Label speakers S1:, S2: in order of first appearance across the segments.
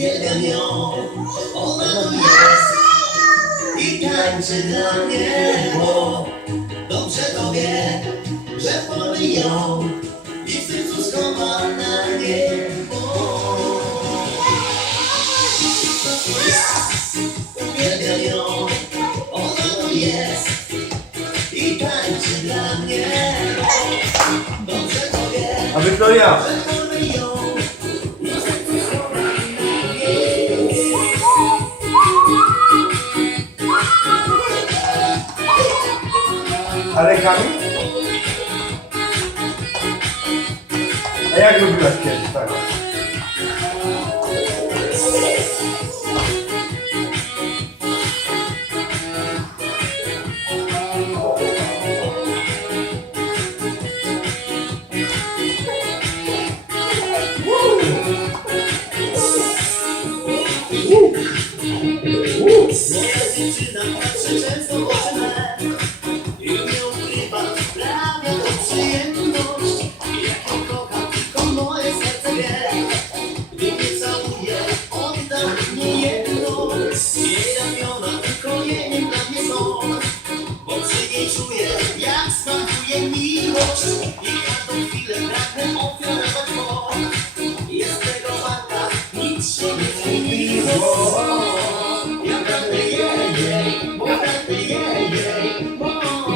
S1: uwielbiam ją. Ona tu jest i tańczy dla mnie, bo dobrze to wie, że poli ją i w sercu schowa na niebo. Uwielbiam ją, ona tu jest i tańczy dla mnie, bo dobrze to wie, że poli ją
S2: a rękami? A jak lubiłaś kiedyś, tak?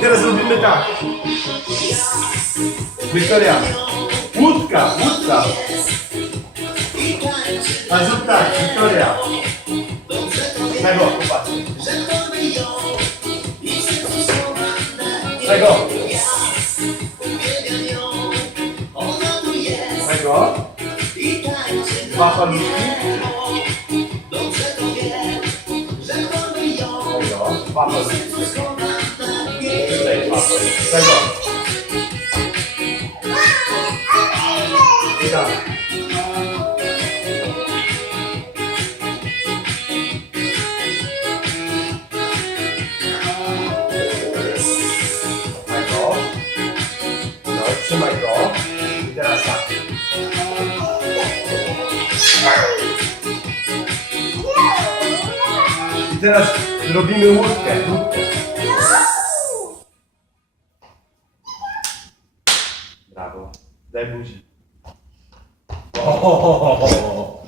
S2: Teraz robimy tak. Wiktoria, łódka, łódka.
S1: I tańczy
S2: A zrób tak, Wiktoria. tego.
S1: I tańczy
S2: Dwa paluszki. Tego, dwa paluszki. Tutaj dwa paluszki. Tego. I tak. Trzymaj go. I teraz tak. I teraz robimy łódkę. Brawo. Daj buzi. O,